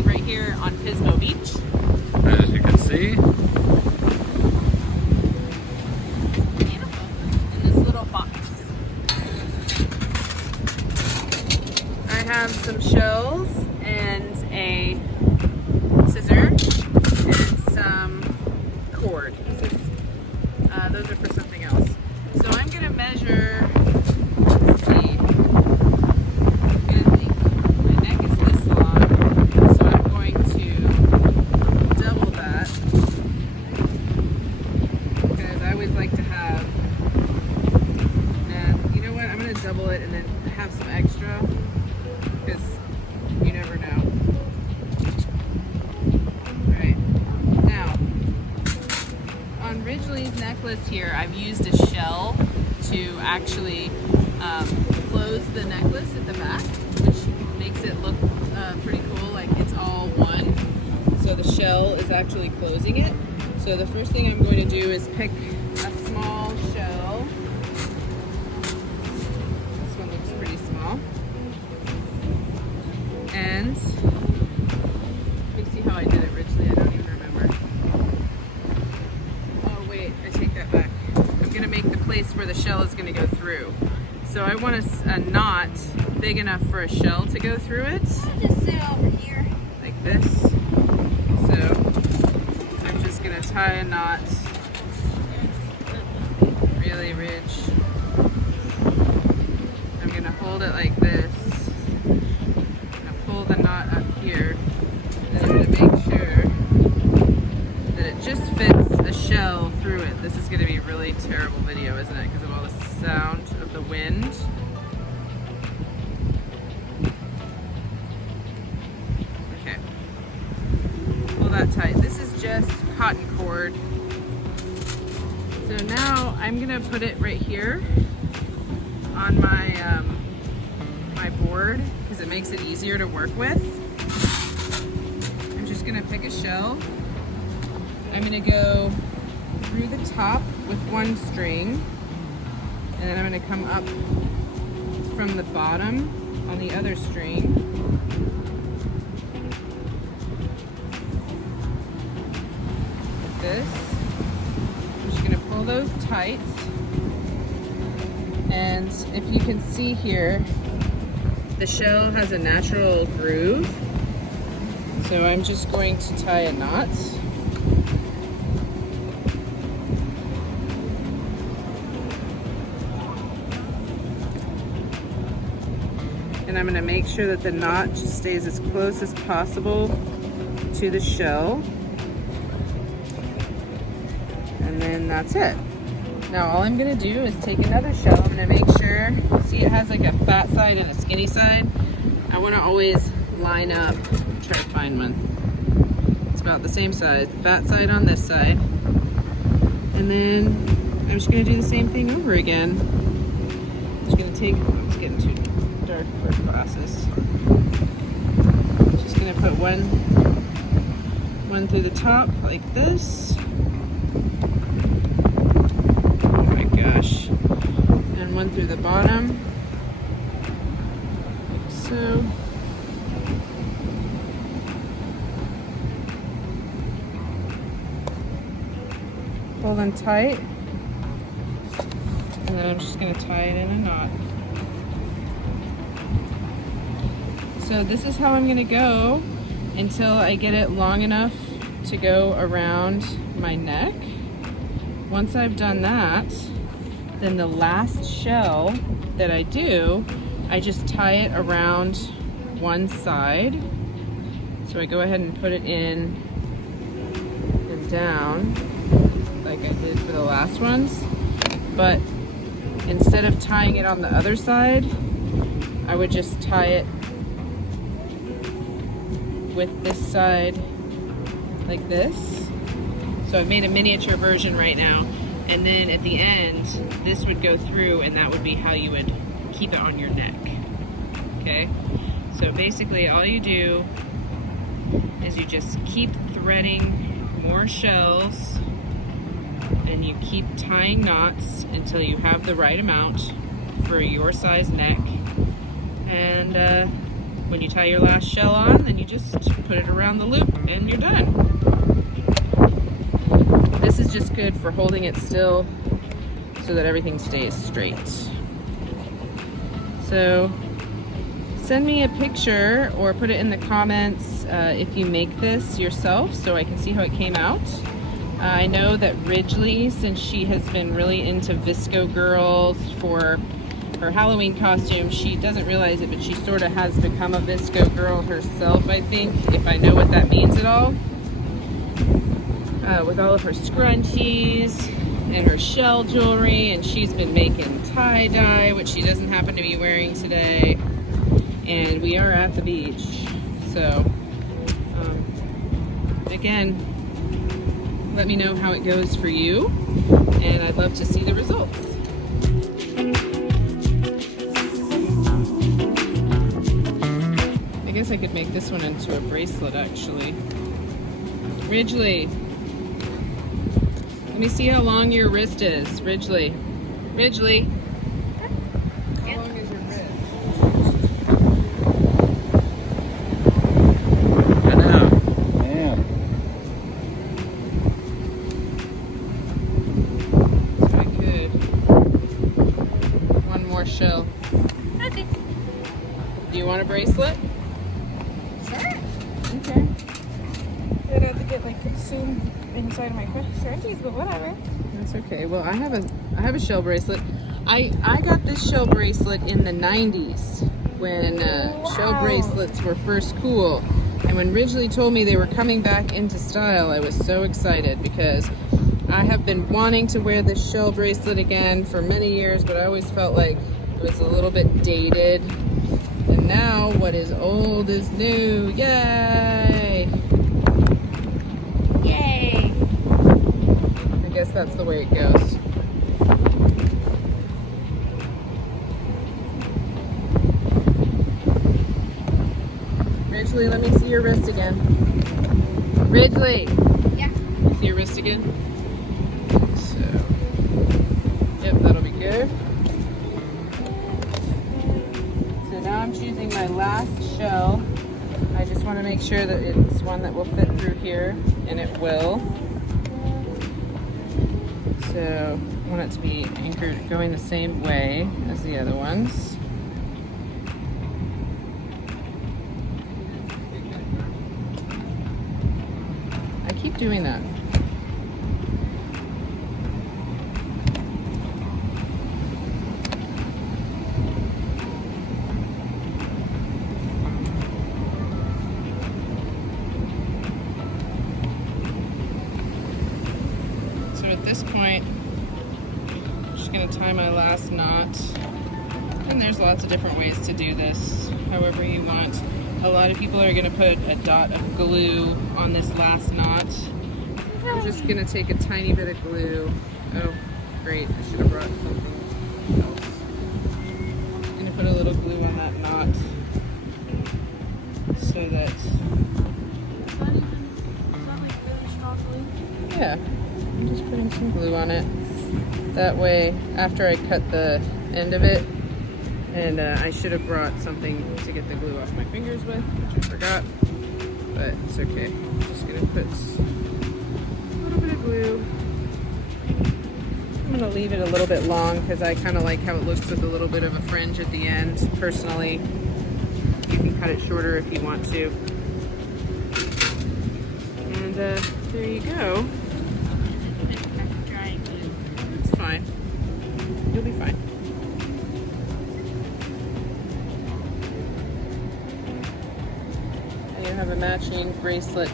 made right here on Pismo Beach. As you can see. Beautiful. In this little box. I have some shells and a scissor and some cord. Those are for something else. So I'm going to measure, let's see, I'm going to think my neck is this long, so I'm going to double that, because I always like to have, and you know what, I'm going to double it and then have some extra, because you never know. Alright, now, on Ridgely's necklace here, I've used a shell to actually close the necklace at the back, which makes it look pretty cool, like it's all one. So the shell is actually closing it. So the first thing I'm going to do is pick a small shell. This one looks pretty small. And let me see how I did it, Ridgely. I don't even remember. Oh wait, I take that back. I'm gonna make the place where the shell is gonna go through. So I want a knot big enough for a shell to go through it. I'll just sit over here. Like this. So I'm just gonna tie a knot really ridge. I'm gonna hold it like this. I'm gonna pull the knot up here. And I'm gonna make sure that it just fits a shell through it. This is gonna be a really terrible video, isn't it? Because of all the sound of the wind. Okay. Pull that tight. This is just cotton cord. So now I'm gonna put it right here on my my board, because it makes it easier to work with. I'm just gonna pick a shell. I'm gonna go through the top with one string, and then I'm gonna come up from the bottom on the other string. Like this. I'm just gonna pull those tight. And if you can see here, the shell has a natural groove. So I'm just going to tie a knot. And I'm gonna make sure that the knot just stays as close as possible to the shell. And then that's it. Now all I'm gonna do is take another shell. I'm gonna make sure, see it has like a fat side and a skinny side. I wanna always line up, try to find one. It's about the same size, the fat side on this side. And then I'm just gonna do the same thing over again. I'm just gonna take, oh, it's getting too dark for glasses. Just gonna put one through the top like this. And one through the bottom, like so. Pull them tight, and then I'm just going to tie it in a knot. So this is how I'm going to go until I get it long enough to go around my neck. Once I've done that, then the last shell that I do, I just tie it around one side. So I go ahead and put it in and down like I did for the last ones. But instead of tying it on the other side, I would just tie it with this side like this. So I've made a miniature version right now. And then at the end, this would go through, and that would be how you would keep it on your neck. Okay? So basically all you do is you just keep threading more shells, and you keep tying knots until you have the right amount for your size neck. And when you tie your last shell on, then you just put it around the loop and you're done. This is just good for holding it still so that everything stays straight. So send me a picture or put it in the comments if you make this yourself so I can see how it came out. I know that Ridgely, since she has been really into VSCO girls for her Halloween costume, she doesn't realize it, but she sort of has become a VSCO girl herself, I think, if I know what that means at all. With all of her scrunchies and her shell jewelry, and she's been making tie-dye, which she doesn't happen to be wearing today. And we are at the beach. So, again, let me know how it goes for you, and I'd love to see the results. I guess I could make this one into a bracelet, actually. Ridgely, let me see how long your wrist is. Ridgely. Ridgely. How long is your wrist? I know. Yeah. So I could. One more shell. Okay. Do you want a bracelet? Sure. Okay. I'd have to get like consumed inside my scrunchies, but whatever. That's okay. Well, I have a shell bracelet. I got this shell bracelet in the 90s when shell bracelets were first cool. And when Ridgely told me they were coming back into style, I was so excited because I have been wanting to wear this shell bracelet again for many years, but I always felt like it was a little bit dated. And now what is old is new. Yay! Yay! I guess that's the way it goes. Ridgely, let me see your wrist again. Ridgely! Yeah. See your wrist again? So, yep, that'll be good. So now I'm choosing my last shell. I just want to make sure that it's one that will fit through here, and it will. So I want it to be anchored going the same way as the other ones. I keep doing that. So at this point, I'm just going to tie my last knot. And there's lots of different ways to do this, however you want. A lot of people are going to put a dot of glue on this last knot. I'm just going to take a tiny bit of glue. Oh, great. I should have brought something else. I'm going to put a little glue on that knot so that... It's not like really strong glue. Yeah, I'm just putting some glue on it. That way, after I cut the end of it, and I should have brought something to get the glue off my fingers with, which I forgot, but it's okay. I'm just gonna put a little bit of glue. I'm gonna leave it a little bit long because I kind of like how it looks with a little bit of a fringe at the end, personally. You can cut it shorter if you want to. And there you go. Dry glue. It's fine. You'll be fine. And you have a matching bracelet